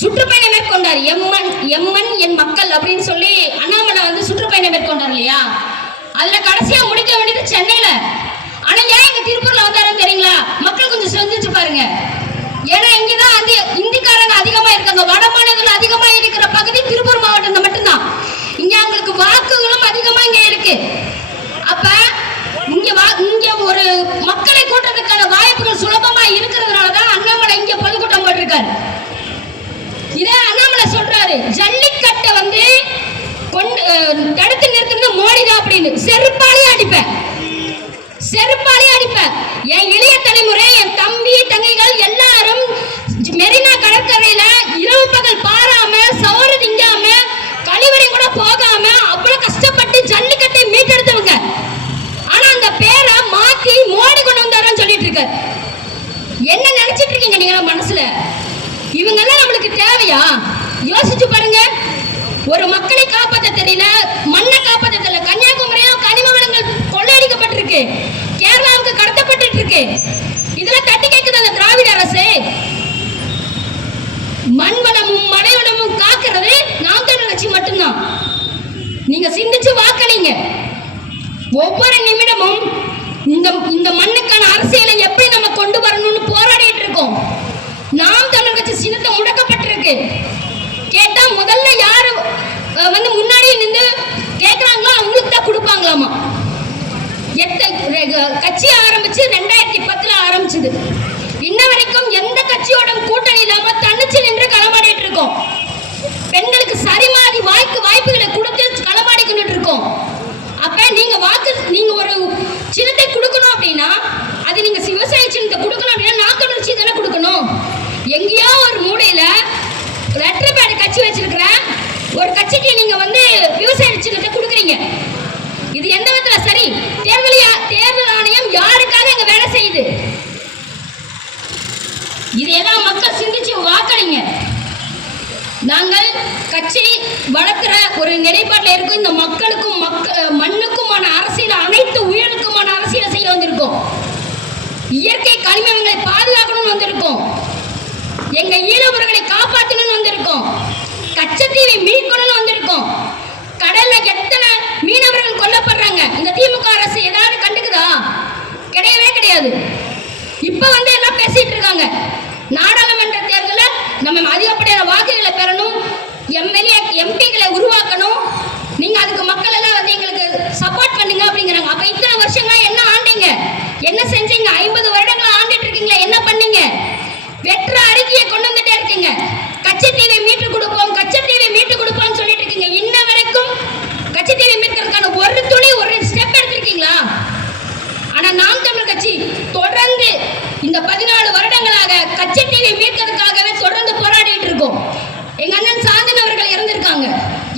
சுற்றுப்பயணம் மேற்கொண்டார். எம்மன் எம்மன் என் மக்கள் அப்படின்னு சொல்லி அண்ணாமலை வந்து சுற்றுப்பயணம் மேற்கொண்டார் இல்லையா? அதுல கடைசியா முடிக்க வேண்டியது சென்னையில. ஆனா ஏன் இங்க திருப்பூர்ல வந்தாருன்னு தெரியுங்களா? மக்கள் கொஞ்சம் சிந்திச்சு பாருங்க. ஏன்னா இங்கதான் அந்த இந்திக்காரங்க அதிகமா இருக்காங்க. வட மாநிலங்கள் அதிகமா இருக்கிற பகுதி திருப்பூர் மாவட்டம் மட்டும்தான். இங்க அவங்களுக்கு வாக்குகளும் அதிகமா இங்க இருக்கு அப்ப இங்க வா இங்க ஒரு மக்களை கூட்டத்துக்கான வாய்ப்புகள் சுலபமா இருக்கிறதுனால தான் அண்ணாமலை இங்க பொதுக்கூட்டம் போட்டிருக்காரு இதே அண்ணாமலை சொல்றாரு ஜல்லிக்கட்டை வந்து கொண்டு அஹ், தடுத்து நிறுத்துறது மோடி தான் அப்படின்னு செருப்பாலே அடிப்பேன் செருப்பாலே அடிப்பேன் என் இளைய தலைமுறை என் தம்பி தங்கைகள் எல்லாரும் மெரினா கடற்கரையில இரவு பகல் பாராம சோறு திங்காம கழிவறை கூட போகாம அவ்வளவு கஷ்டப்பட்டு ஜல்லிக்கட்டை மீட்டெடுத்தவங்க. ஆனா அந்த பேரை மாத்தி மோடி கொண்டு வந்தாருன்னு சொல்லிட்டு இருக்க. என்ன நினைச்சிட்டு இருக்கீங்க நீங்க மனசுல? இவங்க எல்லாம் நம்மளுக்கு தேவையா? யோசிச்சு பாருங்க. ஒரு மக்களை காப்பாற்ற தெரியல மண்ணை காப்பாற்ற தெரியல. கன்னியாகுமரியும் கனிம வளங்கள் கொள்ளையடிக்கப்பட்டிருக்கு. கேரளாவுக்கு கடத்தப்பட்டு இருக்கு இதுல தட்டி கேக்குது அந்த திராவிட அரசு மண் வளமும் மலை வளமும் காக்கிறது நாம் தமிழர் கட்சி மட்டும்தான் நீங்க சிந்திச்சு வாக்களிங்க ஒவ்வொரு நிமிடமும் இந்த இந்த மண்ணுக்கான அரசியலை எப்படி நம்ம கொண்டு வரணும்னு போராடிட்டு இருக்கோம். நாம் தமிழ் கட்சி சின்னத்தை முடக்கப்பட்டிருக்கு. கேட்டா முதல்ல யாரு வந்து முன்னாடியே நின்று கேட்கறாங்களோ அவங்களுக்கு தான் கொடுப்பாங்களாமா. எத்த கட்சி ஆரம்பிச்சு ரெண்டாயிரத்தி பத்துல ஆரம்பிச்சது இன்ன வரைக்கும் எந்த கட்சியோட கூட்டணி இல்லாம தனிச்சு நின்று களமாடிட்டு இருக்கோம் பெண்களுக்கு சரிமாதி வாய்ப்பு வாய்ப்புகளை கொடுத்து களமாடி கொண்டுட்டு இருக்கோம் அப்ப நீங்க வாக்கு நீங்க ஒரு சின்னத்தை கொடுக்கணும் அப்படின்னா அது நீங்க விவசாய சின்னத்தை கொடுக்கணும் அப்படின்னா நாக்கணர்ச்சி தானே கொடுக்கணும். எங்கேயோ ஒரு மூலையில லெட்டர் பேட் கட்சி வச்சிருக்கிற ஒரு கட்சிக்கு நீங்க வந்து விவசாய சின்னத்தை கொடுக்குறீங்க. இது எந்த விதத்துல சரி? தேர்தல் தேர்தல் ஆணையம் யாருக்காக இங்க வேலை செய்யுது? இதையெல்லாம் மக்கள் சிந்திச்சு வாக்களிங்க. நாங்கள் கட்சி வளர்க்கிற ஒரு நிலைப்பாட்டில் இருக்கும் இந்த மக்களுக்கும் மக்க மண்ணுக்குமான அரசியல் அனைத்து வந்திருக்கோம். இயற்கை கனிமங்களை பாதுகாக்கணும்னு வந்திருக்கோம். எங்க ஈழவர்களை காப்பாற்றணும்னு வந்திருக்கோம். கச்சத்தீவை மீட்கணும்னு வந்திருக்கோம். கடல்ல எத்தனை மீனவர்கள் கொல்லப்படுறாங்க? இந்த திமுக அரசு ஏதாவது கண்டுக்குதா? கிடையவே கிடையாது. இப்ப வந்து எல்லாம் பேசிட்டு இருக்காங்க. நாடாளுமன்ற தேர்தலில் நம்ம அதிகப்படியான வாக்குகளை பெறணும். எம்எல்ஏ எம்பி உருவாக்கணும் நீங்க அதுக்கு மக்கள் எல்லாம் வந்து எங்களுக்கு சப்போர்ட் பண்ணுங்க அப்படிங்கிறாங்க அப்ப இத்தனை வருஷங்களா என்ன ஆண்டீங்க என்ன செஞ்சீங்க ஐம்பது வருடங்களா ஆண்டுட்டு இருக்கீங்களா என்ன பண்ணீங்க வெற்ற அறிக்கையை கொண்டு வந்துட்டே இருக்கீங்க கச்சத்தீவை மீட்டு கொடுப்போம் கச்சத்தீவை மீட்டு கொடுப்போம்னு சொல்லிட்டு இருக்கீங்க இன்ன வரைக்கும் கச்சத்தீவை மீட்கிறதுக்கான ஒரு துளி ஒரு ஸ்டெப் எடுத்திருக்கீங்களா ஆனா நாம் தமிழர் கட்சி தொடர்ந்து இந்த பதினாலு வருடங்களாக கச்சத்தீவை மீட்கிறதுக்காகவே தொடர்ந்து போராடிட்டு இருக்கோம். எங்க அண்ணன் சாந்தன் அவர்கள் இறந்திருக்காங்க.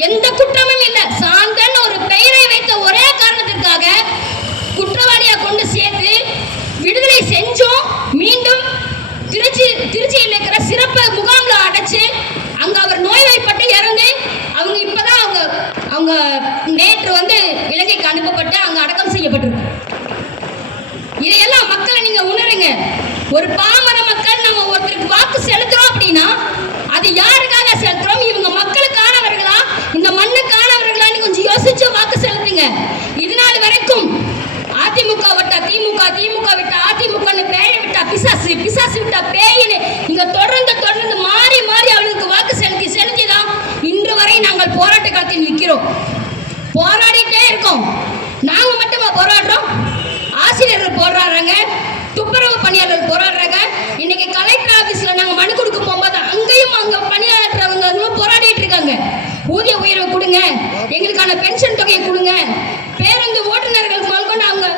எந்த குற்றமும் இல்ல. சாந்தன் ஒரு பெயரை வைத்த ஒரே காரணத்திற்காக குற்றவாளியா கொண்டு சேர்த்து விடுதலை செஞ்சோம். மீண்டும் திருச்சி திருச்சியில் இருக்கிற சிறப்பு முகாம்ல அடைச்சு அங்க அவர் நோய்வாய்ப்பட்டு இறந்து அவங்க இப்பதான் அவங்க அவங்க நேற்று வந்து இலங்கைக்கு அனுப்பப்பட்டு அங்க அடக்கம் செய்யப்பட்டிருக்கு இதையெல்லாம் மக்களை நீங்க உணருங்க ஒரு பாமர மக்கள் நம்ம ஒருத்தருக்கு வாக்கு செலுத்துறோம் அப்படின்னா அது யாருக்காக செலுத்துறோம்? இவங்க மக்களுக்கானவர்களா இந்த மண்ணுக்கானவர்களான்னு கொஞ்சம் யோசிச்சு வாக்கு செலுத்துங்க. இது நாள் வரைக்கும் அதிமுக விட்டா திமுக திமுக விட்டா அதிமுகன்னு பேயை விட்டா பிசாசு பிசாசு விட்டா பேயின்னு இங்க தொடர்ந்து தொடர்ந்து மாறி மாறி அவளுக்கு வாக்கு செலுத்தி செலுத்தி தான் இன்று வரை நாங்கள் போராட்ட காலத்தில் நிற்கிறோம். போராடிட்டே இருக்கோம். நாங்க மட்டுமா போராடுறோம்? ஆசிரியர்கள் போராடுறாங்க துப்புரவு பணியாளர்கள் போராடுறாங்க. இன்னைக்கு கலெக்டர் ஆபீஸ்ல நாங்க மனு கொடுக்க போகும்போது அங்கேயும் அங்க பணியாற்றவங்க போராடிட்டு இருக்காங்க. ஊதிய உயர்வு கொடுங்க எங்களுக்கான பென்ஷன் தொகையை கொடுங்க. பேருந்து ஓட்டுநர்கள் முதற்கொண்டு அவங்க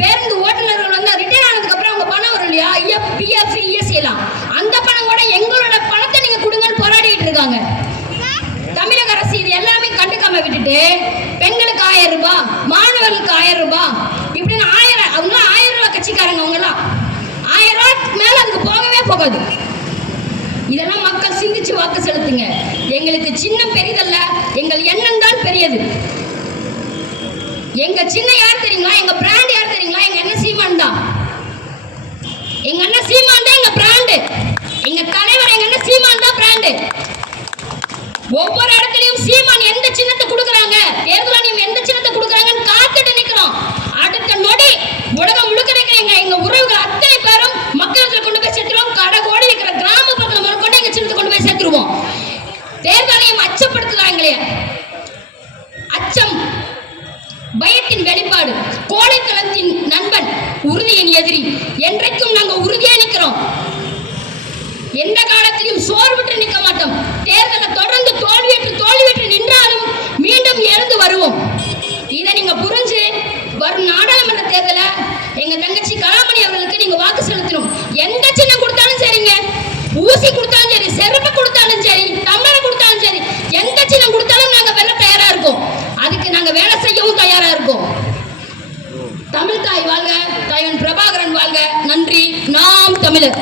பேருந்து ஓட்டுநர்கள் வந்து ரிட்டையர் ஆனதுக்கு அப்புறம் அவங்க பணம் வரும் இல்லையா? ஐஎஃப் பிஎஃப் இஎஸ்சி எல்லாம். அந்த பணம் கூட எங்களோட பணத்தை நீங்க கொடுங்கன்னு போராடிட்டு இருக்காங்க. தமிழக அரசு இது எல்லாமே கண்டுக்காம விட்டுட்டு பெண்களுக்கு ஆயிரம் ரூபாய் மாணவர்களுக்கு ஆயிரம் ரூபாய் கட்சிக்காரங்க அவங்க எல்லாம் ஆயிரம் ரூபாய்க்கு மேல அதுக்கு போகவே போகாது. இதெல்லாம் மக்கள் சிந்திச்சு வாக்கு செலுத்துங்க. எங்களுக்கு சின்னம் பெரிதல்ல. எங்கள் எண்ணம் தான் பெரியது. எங்க சின்ன யார் தெரியுமா எங்க பிராண்ட் யார் தெரியுங்களா? எங்க அண்ணன் சீமான் தான். எங்க அண்ணன் சீமான் தான் எங்க பிராண்டு எங்க தலைவர் எங்க அண்ணன் சீமான் தான் பிராண்டு ஒவ்வொரு இடத்துலயும் சீமான் எந்த சின்னத்தை கொடுக்குறாங்க? தேர்தல் வருவோம். இதை நீங்க புரிஞ்சு வரும் நாடாளுமன்ற தேர்தல எங்க தங்கச்சி கலாமணி அவர்களுக்கு நீங்க வாக்கு செலுத்தணும். எந்த சின்னம் கொடுத்தாலும் சரிங்க. ஊசி கொடுத்தாலும் சரி செருப்பு கொடுத்தாலும் சரி டம்ளர் கொடுத்தாலும் சரி எந்த சின்னம் கொடுத்தாலும் நாங்க வெல்ல தயாரா இருக்கோம். அதுக்கு நாங்க வேலை செய்யவும் தயாரா இருக்கோம். தமிழ் தாய் வாழ்க தாயன் பிரபாகரன் வாழ்க. நன்றி. நாம் தமிழர்.